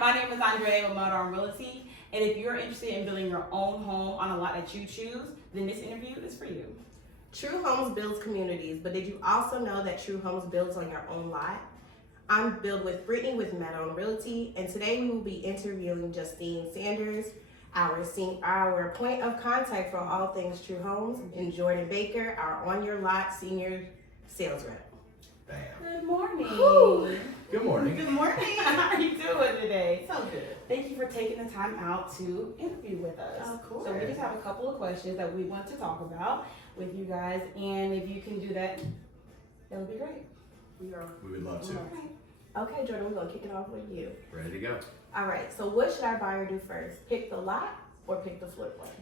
My name is Andrea with Modern Realty, and if you're interested in building your own home on a lot that you choose, then this interview is for you. True Homes builds communities, but did you also know that True Homes builds on your own lot? I'm Build with Brittany with Madon Realty, and today we will be interviewing Justine Sanders, our point of contact for all things True Homes, and Jordan Baker, our on your lot senior sales rep. Bam. Good morning. Whew. Good morning. Good morning. How are you doing today? So good. Thank you for taking the time out to interview with us. Of course. So we just have a couple of questions that we want to talk about with you guys, and if you can do that, that would be great. We are. We would love to. Okay, Jordan, we're gonna kick it off with you. Ready to go. All right, so what should our buyer do first? Pick the lot or pick the floor plan?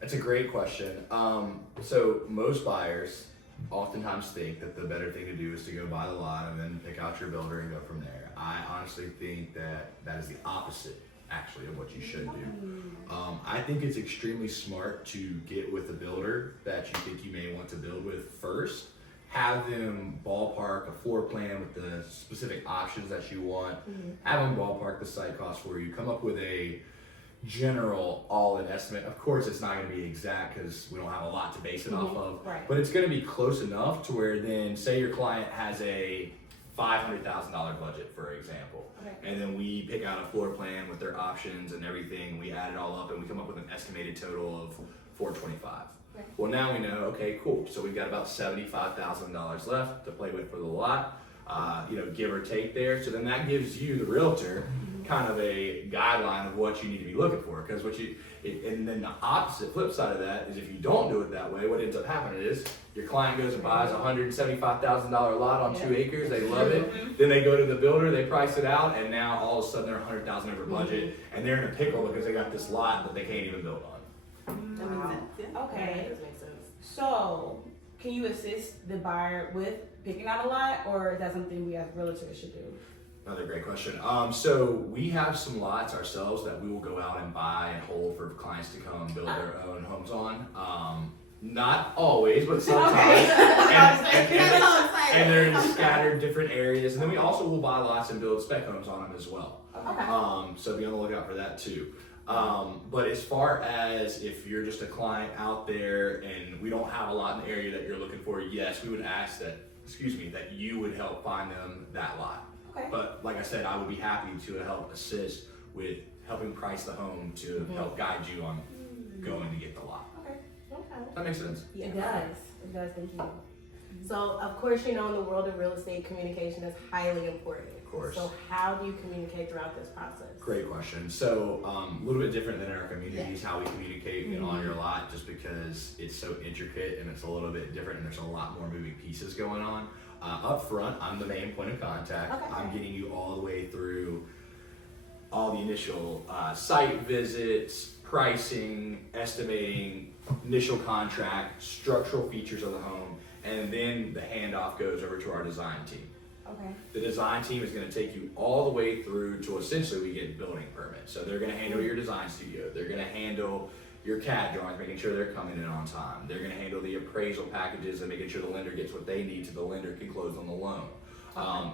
That's a great question. So most buyers oftentimes think that the better thing to do is to go buy the lot and then pick out your builder and go from there. I honestly think that that is the opposite, actually, of what you should do. I think it's extremely smart to get with a builder that you think you may want to build with first. Have them ballpark a floor plan with the specific options that you want. Have them ballpark the site cost for you. Come up with a general all-in estimate. Of course, it's not going to be exact because we don't have a lot to base it off of. Right. But it's going to be close enough to where then, say your client has a $500,000 budget, for example, and then we pick out a floor plan with their options and everything. We add it all up and we come up with an estimated total of $425. Right. Well, now we know, okay, cool. So we've got about $75,000 left to play with for the lot, give or take there. So then that gives you, the realtor, kind of a guideline of what you need to be looking for. Because and then the opposite flip side of that is if you don't do it that way, what ends up happening is your client goes and buys a $175,000 lot on 2 acres. They love it. Then they go to the builder, they price it out, and now all of a sudden they're $100,000 over budget, and they're in a pickle because they got this lot that they can't even build on. That makes sense. Yeah. Okay. That does make sense. So, can you assist the buyer with picking out a lot, or is that something we as realtors should do? Another great question. So we have some lots ourselves that we will go out and buy and hold for clients to come build their own homes on. Not always, but sometimes. And they're in scattered different areas. And then we also will buy lots and build spec homes on them as well. Okay. So be on the lookout for that too. But as far as if you're just a client out there and we don't have a lot in the area that you're looking for, yes, we would ask that you would help find them that lot. Okay. But like I said, I would be happy to help assist with helping price the home to help guide you on going to get the lot. Okay. Okay. That makes sense? Yeah. It does. It does. Thank you. So, of course, in the world of real estate, communication is highly important. Of course. So, how do you communicate throughout this process? Great question. So a little bit different than in our communities, how we communicate on your lot, just because it's so intricate and it's a little bit different and there's a lot more moving pieces going on. Up front, I'm the main point of contact. Okay. I'm getting you all the way through all the initial site visits, pricing, estimating, initial contract, structural features of the home, and then the handoff goes over to our design team. Okay. The design team is going to take you all the way through to essentially we get building permits. So they're going to handle your design studio. They're going to handle your CAD drawings, making sure they're coming in on time. They're going to handle the appraisal packages and making sure the lender gets what they need so the lender can close on the loan.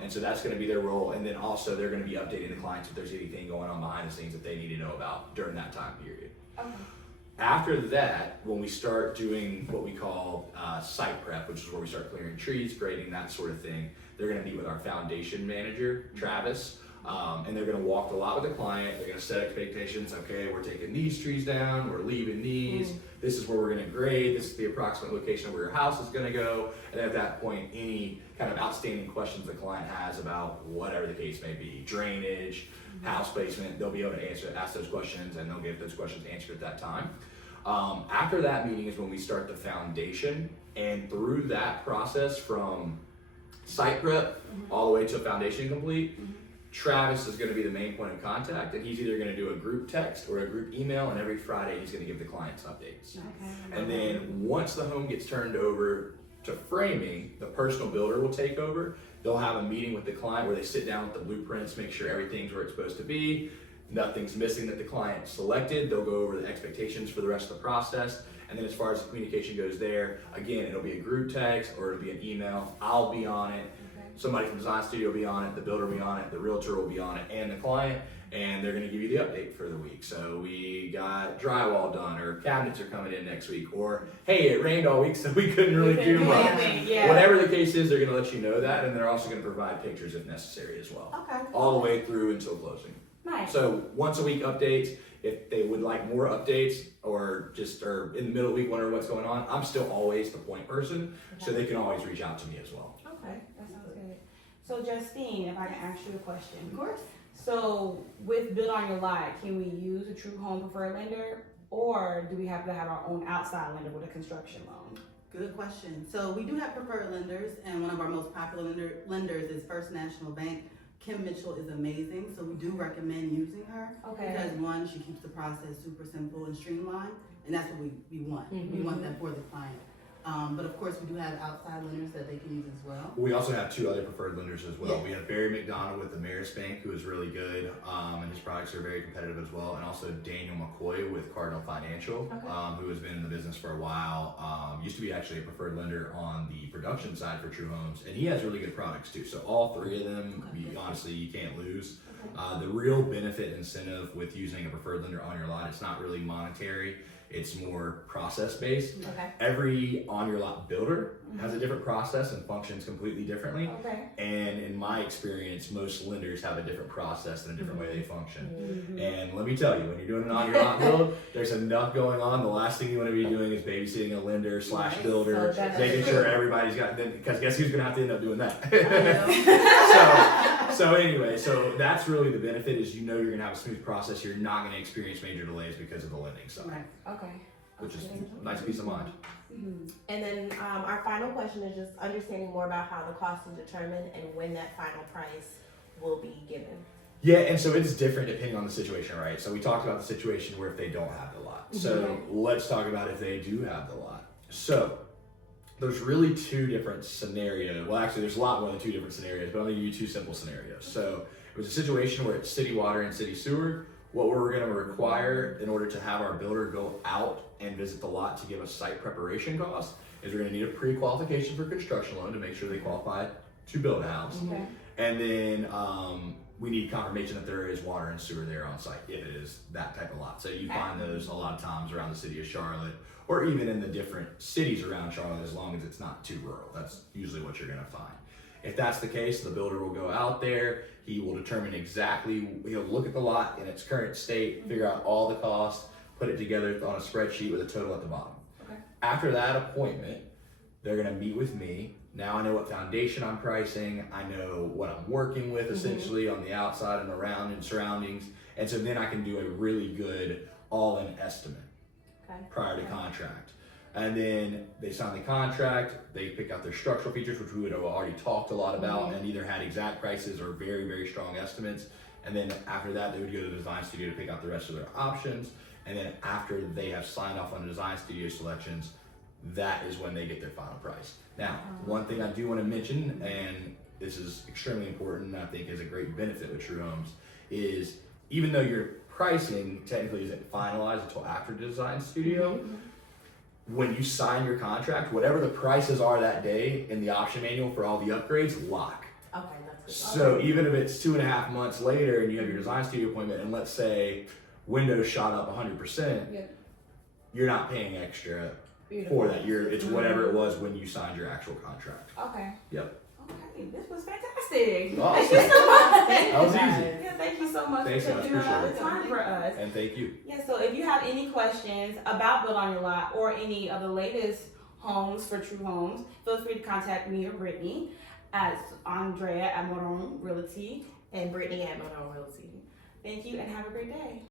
And so that's going to be their role. And then also they're going to be updating the clients if there's anything going on behind the scenes that they need to know about during that time period. Okay. After that, when we start doing what we call site prep, which is where we start clearing trees, grading, that sort of thing, they're going to meet with our foundation manager, Travis, and they're going to walk the lot with the client. They're going to set expectations. Okay, we're taking these trees down. We're leaving these. This is where we're going to grade. This is the approximate location of where your house is going to go. And at that point, any kind of outstanding questions the client has about whatever the case may be, drainage, house placement, they'll be able to ask those questions, and they'll get those questions answered at that time. After that meeting is when we start the foundation, and through that process from site prep all the way to foundation complete, Travis is going to be the main point of contact, and he's either going to do a group text or a group email, and every Friday he's going to give the clients updates. Okay. And then once the home gets turned over to framing, the personal builder will take over. They'll have a meeting with the client where they sit down with the blueprints, make sure everything's where it's supposed to be, nothing's missing that the client selected. They'll go over the expectations for the rest of the process. And then as far as the communication goes there, again, it'll be a group text or it'll be an email. I'll be on it. Somebody from Design Studio will be on it, the builder will be on it, the realtor will be on it, and the client. and they're going to give you the update for the week. So we got drywall done, or cabinets are coming in next week, or hey, it rained all week, so we couldn't really do much. Yeah. Whatever the case is, they're going to let you know that, and they're also going to provide pictures if necessary as well, Okay. all the way through until closing. Nice. So once a week updates. If they would like more updates, or just are in the middle of the week wondering what's going on, I'm still always the point person, so they can always reach out to me as well. Okay. That sounds good. So Justine, if I can ask you a question. Of course. So with Build on Your Lot, can we use a True Home Preferred Lender, or do we have to have our own outside lender with a construction loan? Good question. So we do have preferred lenders, and one of our most popular lenders is First National Bank. Kim Mitchell is amazing, so we do recommend using her. Okay. Because one, she keeps the process super simple and streamlined, and that's what we want. We want that for the client. But of course, we do have outside lenders that they can use as well. We also have two other preferred lenders as well. Yes. We have Barry McDonald with the Marist Bank, who is really good, and his products are very competitive as well. And also Daniel McCoy with Cardinal Financial, who has been in the business for a while. Used to be actually a preferred lender on the production side for True Homes, and he has really good products too. So all three of them, honestly, you can't lose. The real benefit and incentive with using a preferred lender on your lot, it's not really monetary. It's more process based. Okay. Every on your lot builder has a different process and functions completely differently. Okay. And in my experience, most lenders have a different process and a different way they function. Mm-hmm. And let me tell you, when you're doing an on your lot build, there's enough going on. The last thing you want to be doing is babysitting a lender / builder, So that's making true. sure everybody's got, because guess who's going to have to end up doing that? I So anyway, so that's really the benefit is you're going to have a smooth process. You're not going to experience major delays because of the lending side, Right. Okay. which is nice peace of mind. And then our final question is just understanding more about how the cost is determined and when that final price will be given. Yeah, and so it's different depending on the situation, right? So we talked about the situation where if they don't have the lot. So let's talk about if they do have the lot. So there's really two different scenarios. Well, actually, there's a lot more than two different scenarios, but I'm gonna give you two simple scenarios. So it was a situation where it's city water and city sewer. What we're gonna require in order to have our builder go out and visit the lot to give us site preparation costs is we're gonna need a pre-qualification for construction loan to make sure they qualify to build a house. Okay. And then we need confirmation that there is water and sewer there on site if it is that type of lot. So you find those a lot of times around the city of Charlotte or even in the different cities around Charlotte as long as it's not too rural. That's usually what you're gonna find. If that's the case, the builder will go out there, he will determine exactly, he'll look at the lot in its current state, figure out all the costs, put it together on a spreadsheet with a total at the bottom. Okay. After that appointment, they're gonna meet with me. Now I know what foundation I'm pricing, I know what I'm working with essentially on the outside and around and surroundings, and so then I can do a really good all-in estimate prior to contract. And then they sign the contract, they pick out their structural features, which we would have already talked a lot about and either had exact prices or very, very strong estimates. And then after that, they would go to the design studio to pick out the rest of their options. And then after they have signed off on the design studio selections, that is when they get their final price. Now, one thing I do want to mention, and this is extremely important and I think is a great benefit with True Homes, is even though your pricing technically isn't finalized until after design studio, when you sign your contract, whatever the prices are that day in the option manual for all the upgrades, lock. Okay, that's good. So even if it's 2.5 months later and you have your design studio appointment and let's say Windows shot up 100%, Yep. you're not paying extra Beautiful. for that. It's whatever it was when you signed your actual contract. Okay. Yep. Okay. This was fantastic. Awesome. Thank you so much. That was easy. Yeah, thank you so much Thanks, for guys. taking the Appreciate it. time for us. And thank you. Yeah, so if you have any questions about Build on Your Lot or any of the latest homes for True Homes, feel free to contact me or Brittany at Andrea at Moron Realty. And Brittany at Monroe Realty. Thank you and have a great day.